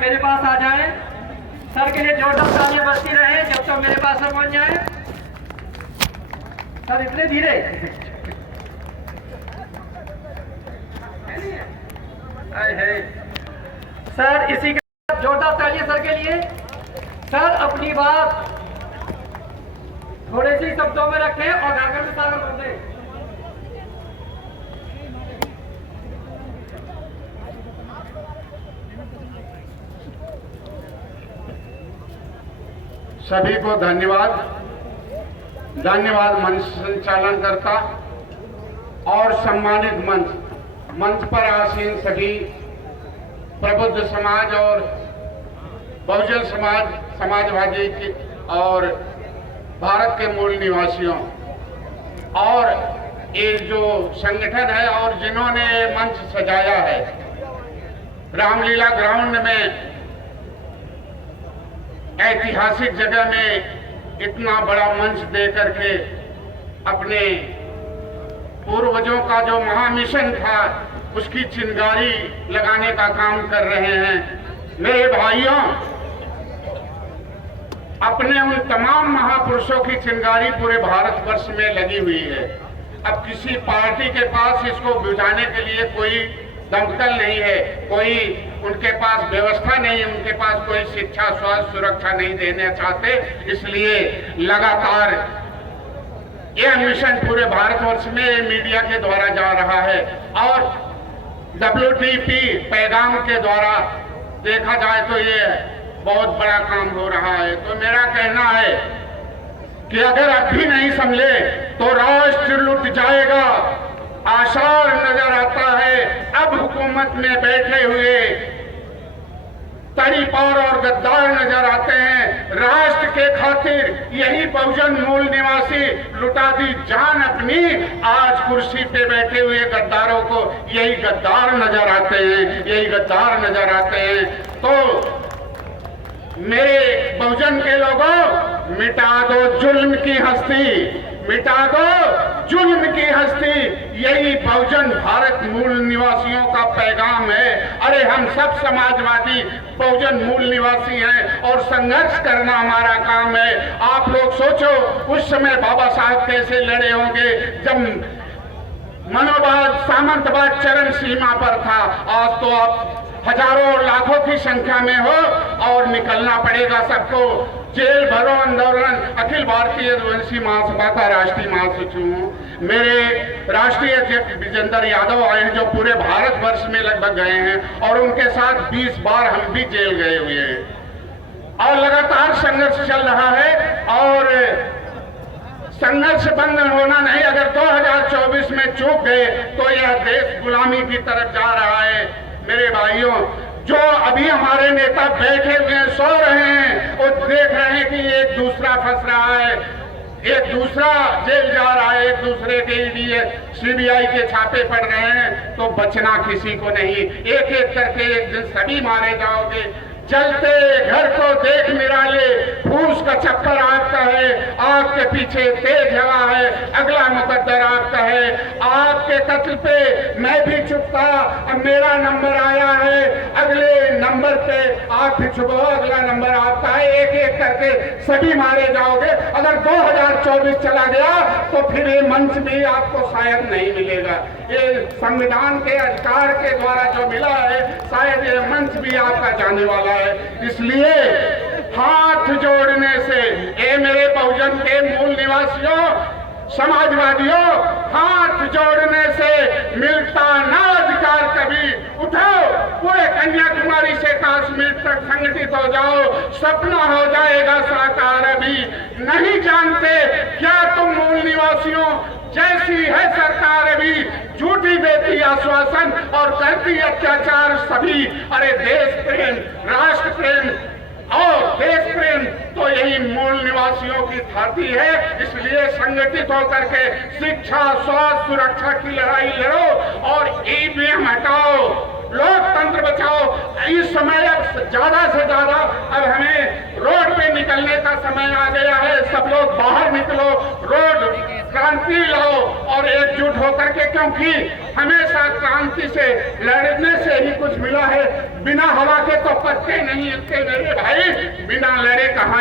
मेरे पास आ जाएं। सर के लिए जोरदार तालियां बजती रहे जब तक मेरे पास सर पहुंच जाए। सर इतने धीरे सर, इसी के साथ जोरदार तालियां सर के लिए। सर अपनी बात थोड़े से शब्दों में रखें और गागर में सागर बन दें। सभी को धन्यवाद। धन्यवाद मंच संचालन करता और सम्मानित मंच पर आसीन सभी प्रबुद्ध समाज और बहुजन समाजवादी के और भारत के मूल निवासियों और ये जो संगठन है और जिन्होंने मंच सजाया है, रामलीला ग्राउंड में ऐतिहासिक जगह में इतना बड़ा मंच दे करके अपने पूर्वजों का जो महामिशन था उसकी चिंगारी लगाने का काम कर रहे हैं। मेरे भाइयों, अपने उन तमाम महापुरुषों की चिंगारी पूरे भारतवर्ष में लगी हुई है। अब किसी पार्टी के पास इसको बुझाने के लिए कोई दमकल नहीं है, कोई उनके पास व्यवस्था नहीं है, उनके पास कोई शिक्षा स्वास्थ्य सुरक्षा नहीं देना चाहते, इसलिए लगातार यह मिशन पूरे भारतवर्ष में मीडिया के द्वारा जा रहा है और WTP पैगाम के द्वारा देखा जाए तो ये बहुत बड़ा काम हो रहा है। तो मेरा कहना है कि अगर अब भी नहीं संभले तो राष्ट्र लुट जाएगा। आसार नजर आता है अब हुकूमत में बैठे हुए तड़ीपार और गद्दार नजर आते हैं। राष्ट्र के खातिर यही बहुजन मूल निवासी लुटा दी जान अपनी, आज कुर्सी पे बैठे हुए गद्दारों को यही गद्दार नजर आते हैं, यही गद्दार नजर आते हैं। तो मेरे बहुजन के लोगों, मिटा दो जुल्म की हस्ती, मिटा दो जुल्म की हस्ती, यही बहुजन भारत मूल निवासियों का पैगाम है। अरे हम सब समाजवादी बहुजन मूल निवासी हैं और संघर्ष करना हमारा काम है। आप लोग सोचो उस समय बाबा साहब कैसे लड़े होंगे जब मनोवाद सामंतवाद चरम सीमा पर था। आज तो आप हजारों और लाखों की संख्या में हो और निकलना पड़ेगा सबको। जेल भरो आंदोलन अखिल भारतीय रघुवंशी महासभा का राष्ट्रीय महासचिव हूँ। मेरे राष्ट्रीय अध्यक्ष विजेंद्र यादव आए हैं जो पूरे भारतवर्ष में लगभग गए हैं और उनके साथ 20 बार हम भी जेल गए हुए हैं और लगातार संघर्ष चल रहा है और संघर्ष बंद होना नहीं। अगर 2024 में चूक गए तो यह देश गुलामी की तरफ जा रहा है। मेरे भाइयों, जो अभी हमारे नेता बैठे हुए हैं, सो रहे हैं, वो देख रहे हैं कि एक दूसरा फंस रहा है, एक दूसरा जेल जा रहा है, एक दूसरे के ईडी CBI के छापे पड़ रहे हैं, तो बचना किसी को नहीं। एक एक करके एक दिन सभी मारे जाओगे। चलते घर को देख निराले, फूस का छप्पर आपका है, आग के पीछे तेज हवा है, अगला मुकद्दर आपका है। आपके कत्ल पे मैं भी चुप था, अब मेरा नंबर आया है, अगले नंबर पे आप भी चुप हो, अगला नंबर आपका है। एक एक करके सभी मारे जाओगे। अगर 2024 चला गया तो फिर ये मंच भी आपको शायद नहीं मिलेगा। ये संविधान के अधिकार के द्वारा जो मिला है, शायद ये मंच भी आपका जाने वाला है। इसलिए हाथ जोड़ने से, ये मेरे बहुजन के मूल निवासियों, समाजवादियों, हाथ जोड़ने से मिलता ना अधिकार कभी। उठाओ, पूरे कन्याकुमारी से कश्मीर तक संगठित हो जाओ, सपना हो जाएगा साकार। अभी नहीं जानते क्या तुम मूल निवासियों जैसी है सरकार, अभी झूठी देती आश्वासन और करती अत्याचार सभी। अरे देश प्रेम, राष्ट्र प्रेम और देश प्रेम तो यही मूल निवासियों की धरती है। इसलिए संगठित होकर के शिक्षा स्वास्थ्य सुरक्षा की लड़ाई लड़ो और EVM हटाओ, लोकतंत्र बचाओ। इस समय अब ज्यादा से ज्यादा अब हमें रोड पे निकलने का समय आ गया है। सब लोग बाहर निकलो, रोड क्रांति लाओ और एकजुट होकर के, क्योंकि हमेशा क्रांति से लड़ने से ही कुछ मिला है। बिना हवा के तो पत्ते नहीं हिलते मेरे भाई, बिना लड़े कहाँ